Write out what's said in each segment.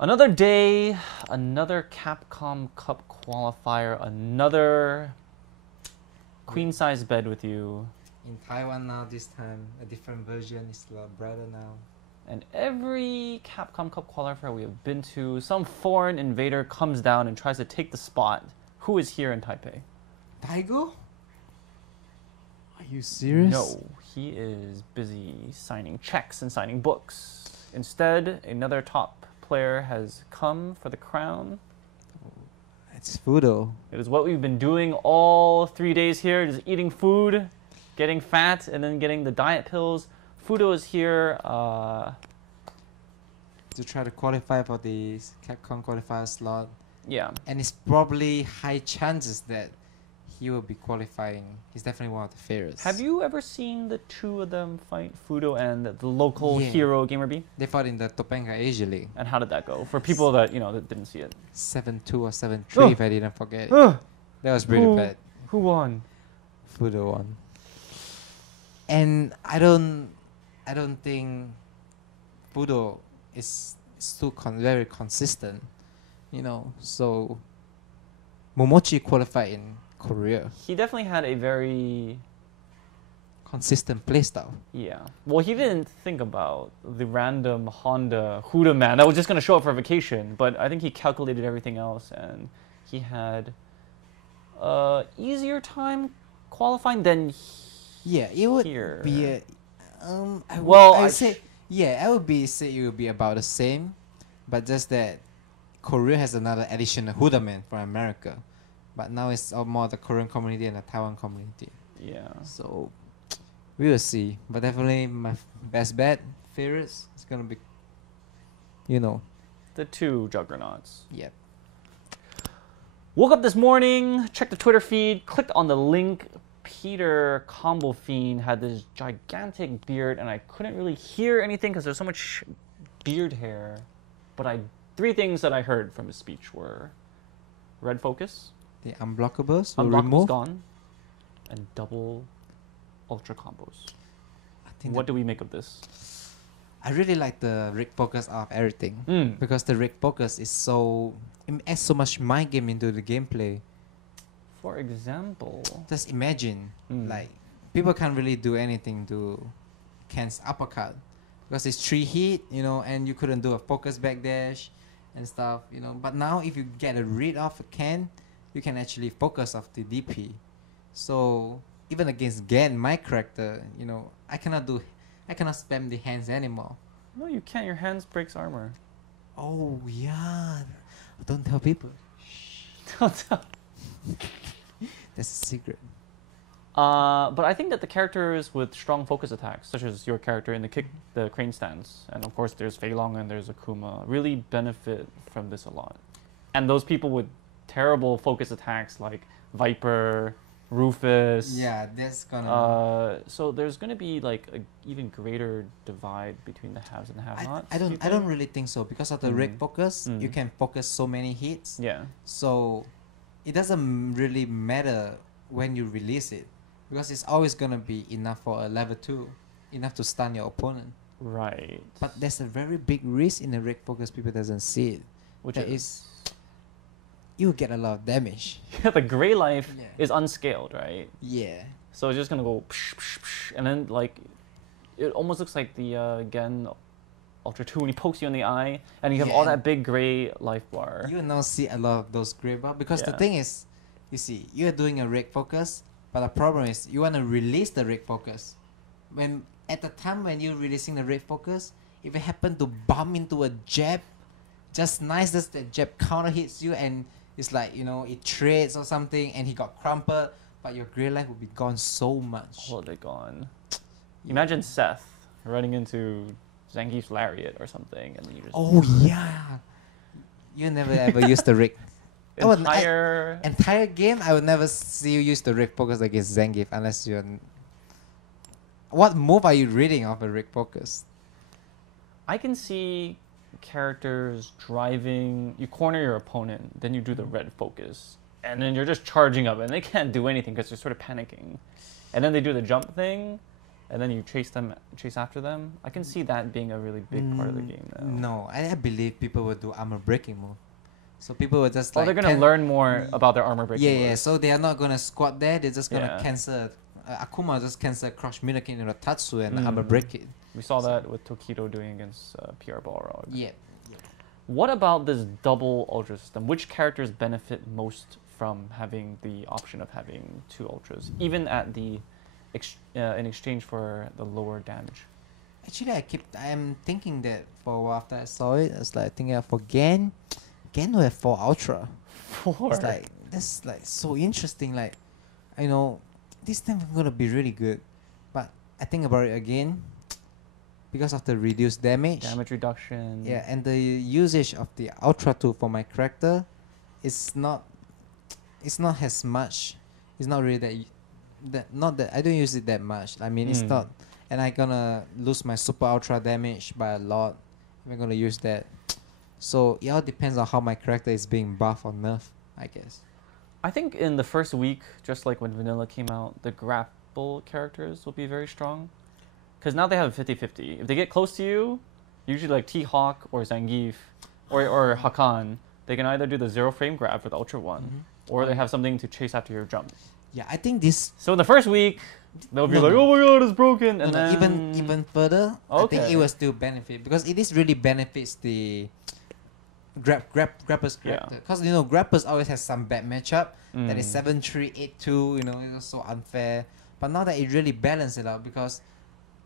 Another day, another Capcom Cup Qualifier, another queen-size bed with you. In Taiwan now, this time, a different version is a lot brighter now. And every Capcom Cup Qualifier we have been to, some foreign invader comes down and tries to take the spot. Who is here in Taipei? Daigo? Are you serious? No, he is busy signing checks and signing books. Instead, another top player has come for the crown. It's Fudo. It is what we've been doing all 3 days here, just eating food, getting fat, and then getting the diet pills. Fudo is here. To try to qualify for the Capcom qualifier slot. Yeah. And it's probably high chances that he will be qualifying. He's definitely one of the favorites. Have you ever seen the two of them fight, Fudo and the local hero Gamer B? They fought in the Topanga Asia League. And how did that go? For people that, that didn't see it. 7-2 or 7-3 if I didn't forget. That was pretty bad. Who won? Fudo won. And I don't think Fudo is too very consistent, So Momochi qualified in Korea. He definitely had a very consistent playstyle. Yeah. Well, he didn't think about the random Honda Huda man that was just going to show up for vacation, but I think he calculated everything else, and he had easier time qualifying than it would here. Be a I would say it would be about the same, but just that Korea has another additional Huda man for America, but now it's more the Korean community and the Taiwan community. Yeah. So we will see, but definitely my best bet favorites is gonna be, the two juggernauts. Yep. Woke up this morning, checked the Twitter feed, clicked on the link. Peter ComboFiend had this gigantic beard, and I couldn't really hear anything because there's so much beard hair. But three things that I heard from his speech were red focus, the unblockables gone, and double ultra combos. What do we make of this? I really like the rig focus of everything because the rig focus it adds so much mind game into the gameplay. For example, just imagine like people can't really do anything to Ken's uppercut because it's 3 hit, and you couldn't do a focus backdash and stuff, But now if you get a read off a Ken, you can actually focus off the DP. So even against Gen, my character, I cannot spam the hands anymore. No, you can't. Your hands breaks armor. Oh yeah, don't tell people. Don't tell. That's a secret. But I think that the characters with strong focus attacks, such as your character in the crane stance, and of course there's Fei Long and there's Akuma, really benefit from this a lot. And those people with terrible focus attacks like Viper, Rufus. Yeah, that's gonna. So there's gonna be like an even greater divide between the haves and the have-nots. I don't really think so because of the rig focus. You can focus so many hits. Yeah. So it doesn't really matter when you release it because it's always gonna be enough for a level 2, enough to stun your opponent. Right. But there's a very big risk in the rig focus. People doesn't see it, which is you get a lot of damage. Yeah, the gray life is unscaled, right? Yeah. So it's just gonna go psh, psh, psh, and then like it almost looks like the Gen Ultra 2 when he pokes you in the eye and you have all that big gray life bar. You will now see a lot of those gray bar because the thing is, you see, you're doing a rig focus, but the problem is you want to release the rig focus. When at the time when you're releasing the rig focus, if it happen to bump into a jab, just nice as the jab counter hits you and it's like, it trades or something and he got crumpled, but your gray life will be gone so much. Oh, they're gone. Imagine Seth running into Zangief's lariat or something, and then you just... Oh, yeah. You never ever use the rig. Entire game, I would never see you use the rig focus against Zangief unless you're... What move are you reading of a rig focus? I can see characters driving... You corner your opponent, then you do the red focus, and then you're just charging up, and they can't do anything because they're sort of panicking. And then they do the jump thing, and then you chase after them. I can see that being a really big part of the game now. No, I believe people will do armor breaking move. So people will just They're gonna learn more about their armor breaking. Yeah. So they are not gonna squat there. They're just gonna cancel. Akuma just cancel crush Minokin into Tatsu and armor break it. We saw that with Tokido doing against PR Balrog. Yeah. What about this double ultra system? Which characters benefit most from having the option of having 2 ultras, even at the in exchange for the lower damage? Actually, I'm thinking that for a while after I saw it, I was like thinking for Gen will have 4 ultra. 4. It's like that's like so interesting. Like, I know this time gonna be really good, but I think about it again because of the reduced damage reduction. Yeah, and the usage of the ultra tool for my character is not. It's not as much. It's not really not that I don't use it that much. I mean, it's not, and I'm gonna lose my super ultra damage by a lot. I'm gonna use that. So it all depends on how my character is being buffed or nerfed, I guess. I think in the first week, just like when Vanilla came out, the grapple characters will be very strong. Because now they have a 50-50. If they get close to you, usually like T-Hawk or Zangief or Hakan, they can either do the 0 frame grab for the Ultra 1, or they have something to chase after your jump. Yeah, I think this... So in the first week, they'll be like, oh my god, it's broken. And then... Even further, I think it will still benefit. Because it is really benefits the... Grappers character, because you know Grappers always has some bad matchup that is 7-3, 8-2, you know, it's so unfair. But now that it really balances it out, because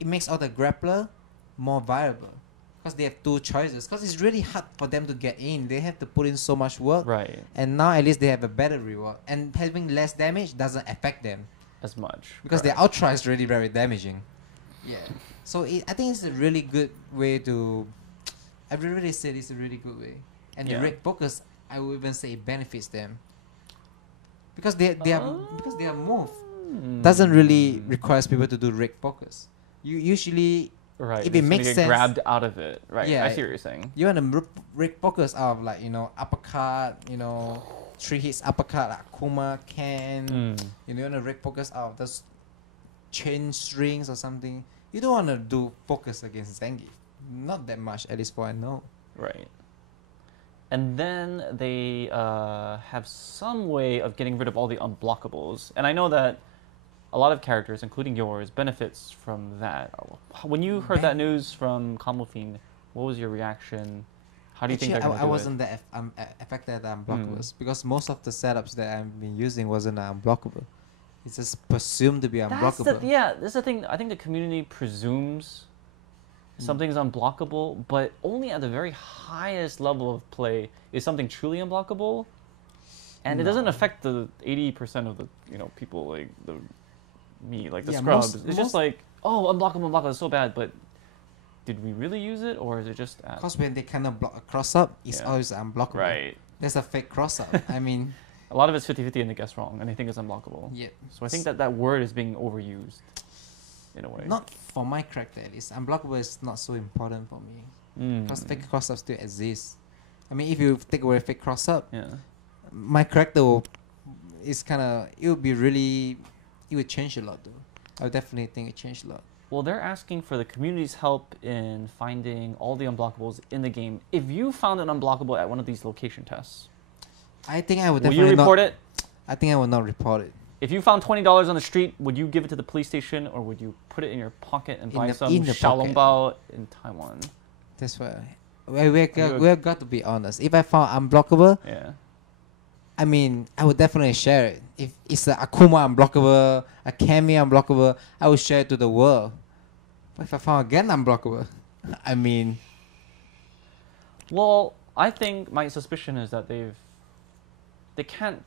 it makes all the grappler more viable, because they have 2 choices. Because it's really hard for them to get in; they have to put in so much work. Right. And now at least they have a better reward, and having less damage doesn't affect them as much because their ultra is really very damaging. Yeah. So I think it's a really good way to. I really say it's a really good way. And the rate focus, I would even say it benefits them because their move doesn't really requires people to do rate focus. You usually if it makes sense, grabbed out of it, right? Yeah, I see what you're saying. You want to rate focus out of like uppercut, 3 hits uppercut like Akuma can. You want to rate focus out of those chain strings or something. You don't want to do focus against Zangief, not that much, at least for I know. Right. And then they have some way of getting rid of all the unblockables. And I know that a lot of characters, including yours, benefits from that. When you heard that news from ComboFiend, what was your reaction? How do you think they're going to do it? I wasn't that affected by unblockables because most of the setups that I've been using wasn't unblockable. It's just presumed to be unblockable. That's the thing. I think the community presumes something's unblockable, but only at the very highest level of play is something truly unblockable, and it doesn't affect the 80% of the people like the scrubs. It's just like, oh, unblockable is so bad, but did we really use it, or is it just because when they cannot block a cross up, it's always unblockable. Right. There's a fake cross up. I mean, a lot of it's 50-50 and they guess wrong and they think it's unblockable. Yeah. So I think that word is being overused. In a way. Not for my character at least. Unblockable is not so important for me. Because fake cross up still exists. I mean, if you take away fake cross up, my character it would change a lot though. I would definitely think it changed a lot. Well, they're asking for the community's help in finding all the unblockables in the game. If you found an unblockable at one of these location tests, I think I would definitely. Will you report it? I think I would not report it. If you found $20 on the street, would you give it to the police station, or would you put it in your pocket and buy some xiaolongbao in Taiwan? That's why we got to be honest. If I found unblockable, I mean, I would definitely share it. If it's a Akuma unblockable, a Kami unblockable, I would share it to the world. But if I found again unblockable, I mean, well, I think my suspicion is that they can't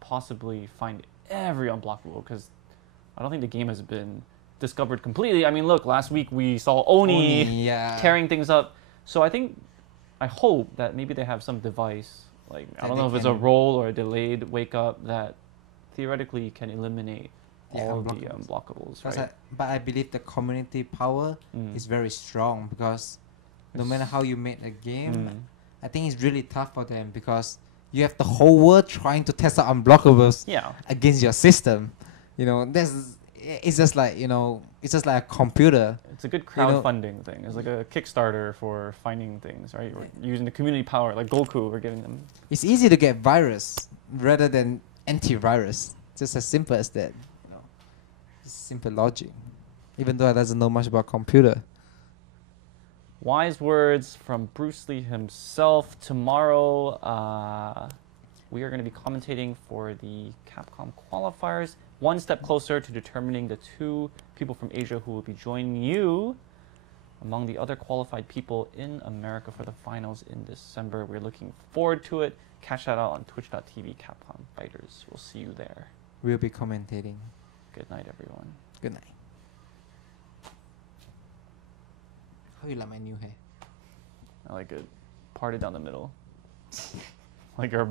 possibly find every unblockable, because I don't think the game has been discovered completely. I mean, look, last week we saw Oni tearing things up. So I hope that maybe they have some device, like, I don't know if it's a roll or a delayed wake up that theoretically can eliminate all the unblockables, right? But I believe the community power is very strong, because no matter how you make a game, I think it's really tough for them, because you have the whole world trying to test out unblockables against your system. it's just like, you know, it's just like a computer. It's a good You know- crowdfunding thing. It's like a Kickstarter for finding things, right? We're using the community power, like Goku, we're getting them. It's easy to get virus rather than antivirus. Just as simple as that. You know, just simple logic. Even though I doesn't know much about computer. Wise words from Bruce Lee himself. Tomorrow, we are going to be commentating for the Capcom Qualifiers. One step closer to determining the 2 people from Asia who will be joining you among the other qualified people in America for the finals in December. We're looking forward to it. Catch that out on twitch.tv Capcom Fighters. We'll see you there. We'll be commentating. Good night, everyone. Good night. How you like my new hair? I like it. Parted down the middle. Like our